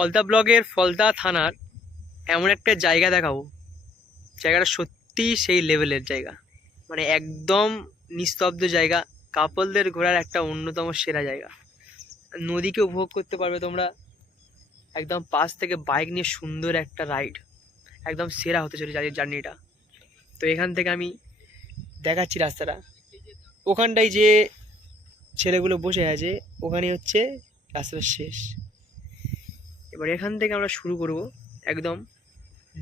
ফলতা ব্লকের ফলতা থানার এমন একটা জায়গা দেখাবো, জায়গাটা সত্যি সেই লেভেলের জায়গা, মানে একদম নিস্তব্ধ জায়গা, কাপলদের ঘোরার একটা অন্যতম সেরা জায়গা। নদীকে উপভোগ করতে পারবে তোমরা, একদম পাশ থেকে বাইক নিয়ে সুন্দর একটা রাইড, একদম সেরা হতে চলেছে জার্নিটা। তো এখান থেকে আমি দেখাচ্ছি রাস্তাটা, ওখানটায় যে ছেলেগুলো বসে আছে ওখানে হচ্ছে রাস্তাটা শেষ। এবার এখান থেকে আমরা শুরু করব, একদম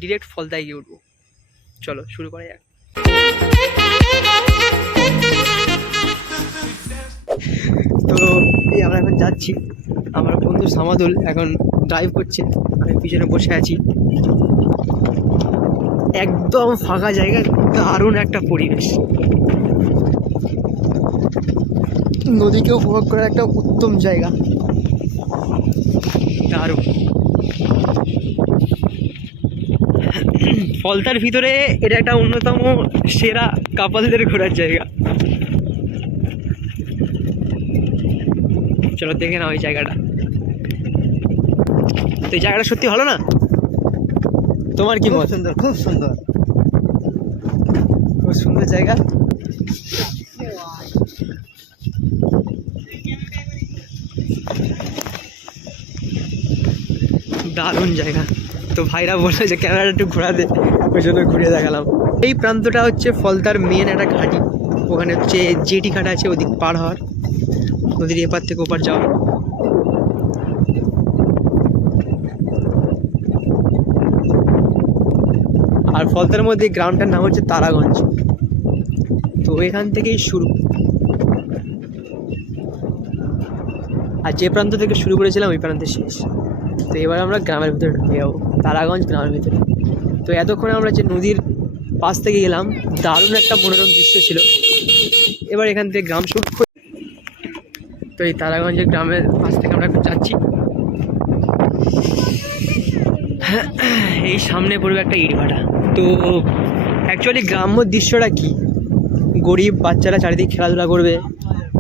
ডিরেক্ট ফলতায় গিয়ে উঠবো। চলো শুরু করা যাক। তো এই আমরা এখন যাচ্ছি, আমার বন্ধু সামাদুল এখন ড্রাইভ করছে, আমি পিছনে বসে আছি। একদম ফাঁকা জায়গা, দারুণ একটা পরিবেশ, নদীকে উপভোগ করার একটা উত্তম জায়গা, দারুণ। ফলতার ভিতরে এটা একটা অন্যতম সেরা কাপলদের ঘোরার জায়গা। চলো দেখে নাও এই জায়গাটা। তো এই জায়গাটা সত্যি ভালো না? তোমার কি মত? সুন্দর, খুব সুন্দর, খুব সুন্দর জায়গা। দারুণ জায়গা। তো ভাইরা বললো যে ক্যামেরাটা একটু ঘোরা দে, ওই জন্য ঘুরিয়ে দেখালাম। এই প্রান্তটা হচ্ছে ফলতার মেন একটা ঘাঁটি, ওখানে হচ্ছে জেটি ঘাট আছে, ওদিক পার হওয়ার, নদীর এপার থেকে ওপার যাওয়া। আর ফলতার মধ্যে গ্রামটার নাম হচ্ছে তারাগঞ্জ। তো এখান থেকেই শুরু, আর যে প্রান্ত থেকে শুরু করেছিলাম ওই প্রান্তে শেষ। তো এবার আমরা গ্রামের ভিতরে ঢুকে যাবো, তারাগঞ্জ গ্রামের ভিতরে। তো এতক্ষণে আমরা যে নদীর পাশ থেকে গেলাম, দারুণ একটা মনোরম দৃশ্য ছিল। এবার এখান থেকে গ্রাম শুরু। তো এই তারাগঞ্জের গ্রামের পাশ থেকে আমরা এখন যাচ্ছি। এই সামনে পড়বে একটা ইটভাটা। তো অ্যাকচুয়ালি গ্রাম্য দৃশ্যটা কি, গরিব বাচ্চারা চারিদিকে খেলাধুলা করবে,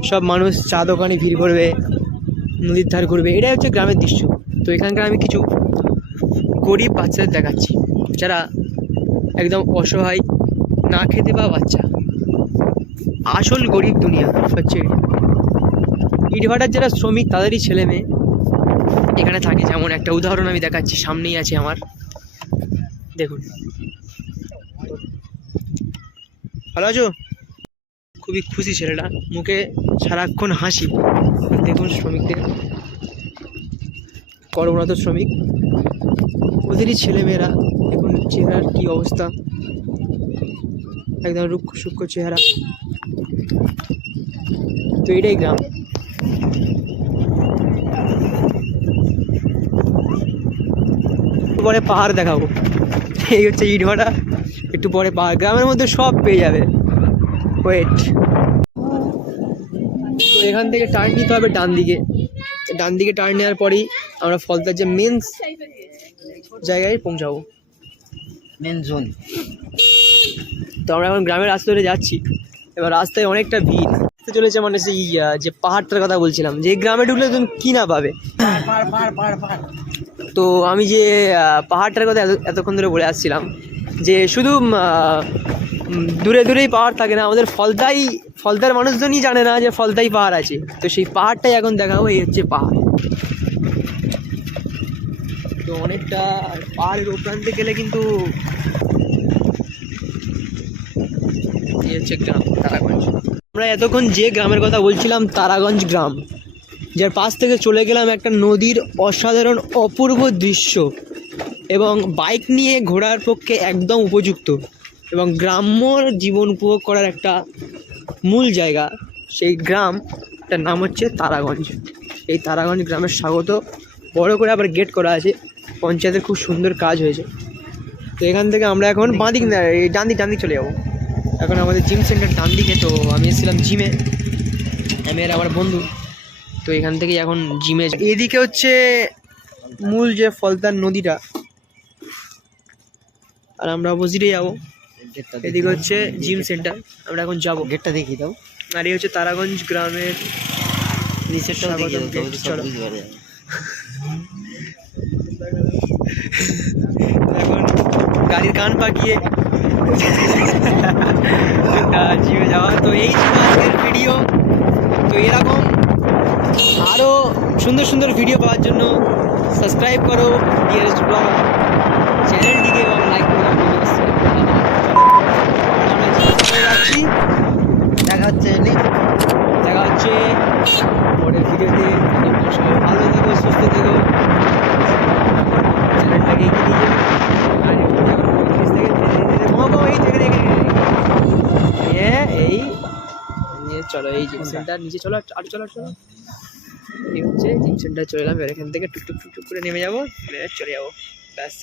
সব মানুষ চা দোকানে ভিড় করবে, নদীর ধার ঘুরবে, এটাই হচ্ছে গ্রামের দৃশ্য। তো এখানকার আমি কিছু গরিব বাচ্চাদের দেখাচ্ছি, যারা একদম অসহায়, না খেতে পাওয়া বাচ্চা, আসল গরিব দুনিয়া হচ্ছে। ইটভাটার যারা শ্রমিক তাদেরই ছেলে মেয়ে এখানে থাকে। যেমন একটা উদাহরণ আমি দেখাচ্ছি, সামনেই আছে আমার, দেখুন। ভালো আছো? খুবই খুশি ছেলেটা, মুখে সারাক্ষণ হাসি। দেখুন শ্রমিকদের, কর্মরত শ্রমিক, ওদেরই ছেলেমেয়েরা, দেখুন চেহারার কি অবস্থা, একদম রুক্ষ সূক্ষ্ম চেহারা। তো এটাই গ্রাম। পরে পাহাড় দেখাবো, এই হচ্ছে ইটভাটা, একটু পরে পাহাড়। গ্রামের মধ্যে সব পেয়ে যাবে, ওয়েট। তো এখান থেকে টার্ন নিতে হবে ডান দিকে, ডান দিকে টার্ন নেওয়ার পরেই আমরা ফলতার যে মেন জায়গায় পৌঁছাবো, মেন জোন। তো আমরা এখন গ্রামের রাস্তা ধরে যাচ্ছি। এবার রাস্তায় অনেকটা ভিড় চলেছে, মানে সেই যে পাহাড়টার কথা বলছিলাম, যে গ্রামে ঢুকলে তুমি কি না পাবে। তো আমি যে পাহাড়টার কথা এতক্ষণ ধরে বলে আসছিলাম, যে শুধু দূরে দূরেই পাহাড় থাকে না, আমাদের ফলতার মানুষজনই জানে না যে ফলতাই পাহাড় আছে। তো সেই পাহাড়টাই এখন দেখাবো, এই হচ্ছে পাহাড়। তো অনেকটা পাহাড়ের উপরান্তে গেলে কিন্তু এই হচ্ছে গ্রাম তারাগঞ্জ। আমরা এতক্ষণ যে গ্রামের কথা বলছিলাম, তারাগঞ্জ গ্রাম, যার পাশ থেকে চলে গেলাম একটা নদীর অসাধারণ অপূর্ব দৃশ্য, এবং বাইক নিয়ে ঘোরার পক্ষে একদম উপযুক্ত, এবং গ্রাম্য জীবন উপভোগ করার একটা মূল জায়গা। সেই গ্রামটার নাম হচ্ছে তারাগঞ্জ। এই তারাগঞ্জ গ্রামের স্বাগত বড় করে আবার গেট করা আছে, পঞ্চায়েতের খুব সুন্দর কাজ হয়েছে। তো এখান থেকে আমরা এখন বাঁদিক না, এই ডান দিক চলে যাবো। এখন আমাদের জিম সেন্টার ডান দিকে। তো আমি এসেছিলাম জিমে, আমি আর আমার বন্ধু। তো এখান থেকেই এখন জিমে, এদিকে হচ্ছে মূল যে ফলতার নদীটা, আর আমরা অপোজিটে যাবো। এদিকে হচ্ছে জিম সেন্টার, আমরা এখন যাবো। গেটটা দেখিয়ে দাও। আর এই হচ্ছে তারাগঞ্জ গ্রামের নিচেরটাও দেখিয়ে দাও, চলো। এখন গাড়ির কান পাকিয়ে জিমে যাওয়া। তো এই ছিল আজকের ভিডিও। তো এরকম আরও সুন্দর সুন্দর ভিডিও পাওয়ার জন্য সাবস্ক্রাইব করো ডিয়ারেস্ট ব্লগ চ্যানেলটিকে এবং লাইক করো। আমরা যাচ্ছি, দেখা হচ্ছে next দেখা হচ্ছে পরের ভিডিওতে। সবাই ভালো থেকো, সুস্থ থেকো, চ্যানেলটাকে এগিয়ে নিয়ে যাবে। আর এই নিয়ে চলো এই জিম সেন্টার নিচে চলো, আর চলো চলো। এই হচ্ছে জিম সেন্টার চলে এলাম, এবার এখান থেকে টুকটুক টুকটুক করে নেমে যাবো, চলে যাবো ব্যাস।